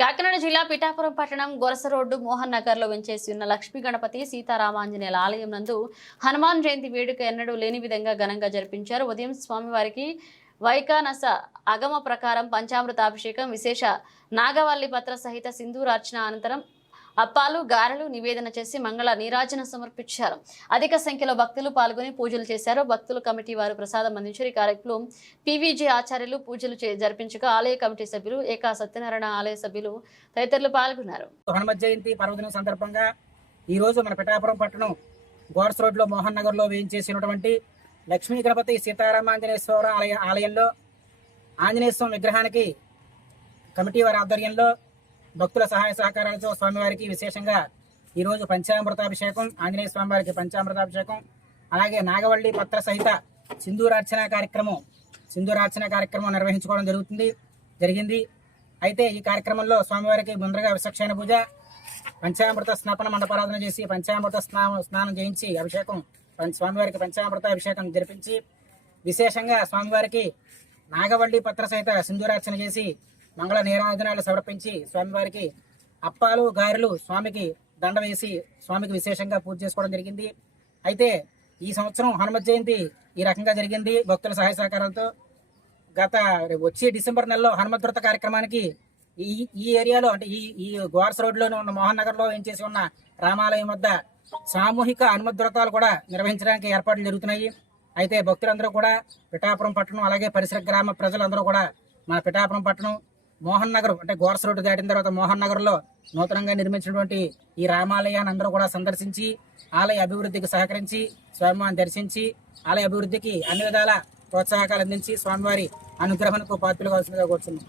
కాకినాడ జిల్లా పిఠాపురం పట్టణం గొరస రోడ్డు మోహన్ నగర్ లో వెంచేసి ఉన్న లక్ష్మీ గణపతి సీతారామాంజనేయుల ఆలయం నందు హనుమాన్ జయంతి వేడుక ఎన్నడూ లేని విధంగా ఘనంగా జరిపించారు. ఉదయం స్వామివారికి వైకానస అగమ ప్రకారం పంచామృతాభిషేకం, విశేష నాగవల్లి పత్ర సహిత సింధూరార్చన అనంతరం అప్పాలు, గారెలు నివేదన చేసి మంగళ నీరాజన సమర్పించారు. అధిక సంఖ్యలో భక్తులు పాల్గొని పూజలు చేశారు. భక్తుల కమిటీ వారు ప్రసాదం అందించారు. ఈ కార్యక్రమంలో పీవీజీ ఆచార్యులు పూజలు జరిపించగా ఆలయ కమిటీ సభ్యులు, ఏకా సత్యనారాయణ ఆలయ సభ్యులు తదితరులు పాల్గొన్నారు. హనుమత్ జయంతి పర్వదినం సందర్భంగా ఈ రోజు మన పిఠాపురం పట్టణం గోర్స్ రోడ్ లో మోహన్ నగర్ లో వేయించేసినటువంటి లక్ష్మీ గణపతి సీతారామాంజనేశ్వర ఆలయంలో ఆంజనేయ స్వామి విగ్రహానికి కమిటీ వారి ఆధ్వర్యంలో భక్తుల సహాయ సహకారాలతో స్వామివారికి విశేషంగా ఈరోజు పంచామృతాభిషేకం, ఆంజనేయ స్వామివారికి పంచామృతాభిషేకం, అలాగే నాగవల్లి పత్ర సహిత సింధూరార్చన కార్యక్రమం నిర్వహించుకోవడం జరిగింది. అయితే ఈ కార్యక్రమంలో స్వామివారికి ముందరగా విశక్షణ పూజ, పంచామృత స్నాపన మండపారాధన చేసి పంచామృత స్నానం చేయించి అభిషేకం, స్వామివారికి పంచామృత అభిషేకం జరిపించి విశేషంగా స్వామివారికి నాగవల్లి పత్ర సహిత సింధూరార్చన చేసి మంగళ నీరాజనాలు సమర్పించి స్వామివారికి అప్పాలు, గారెలు స్వామికి దండ వేసి స్వామికి విశేషంగా పూజ చేసుకోవడం జరిగింది. అయితే ఈ సంవత్సరం హనుమత్ జయంతి ఈ రకంగా జరిగింది భక్తుల సహాయ సహకారాలతో. వచ్చే డిసెంబర్ నెలలో హనుమత్ వ్రత కార్యక్రమానికి ఈ ఏరియాలో అంటే ఈ గోర్స్ రోడ్ లోనే ఉన్న మోహన్ నగర్ లో ఏం చేసి ఉన్న రామాలయం వద్ద సామూహిక హనుమత్ వ్రతాలు కూడా నిర్వహించడానికి ఏర్పాట్లు జరుగుతున్నాయి. అయితే భక్తులందరూ కూడా పిఠాపురం పట్టణం అలాగే పరిసర గ్రామ ప్రజలందరూ కూడా మన పిఠాపురం పట్టణం మోహన్ నగర్ అంటే గోర్స్ రోడ్డు దాటిన తర్వాత మోహన్ నగర్ లో నూతనంగా నిర్మించినటువంటి ఈ రామాలయాన్ని అందరూ కూడా సందర్శించి ఆలయ అభివృద్ధికి సహకరించి స్వామివారిని దర్శించి ఆలయ అభివృద్ధికి అన్ని విధాల ప్రోత్సాహకాలు అందించి స్వామివారి అనుగ్రహానికి పాత్రలు కావాల్సిందిగా కోరుతున్నాం.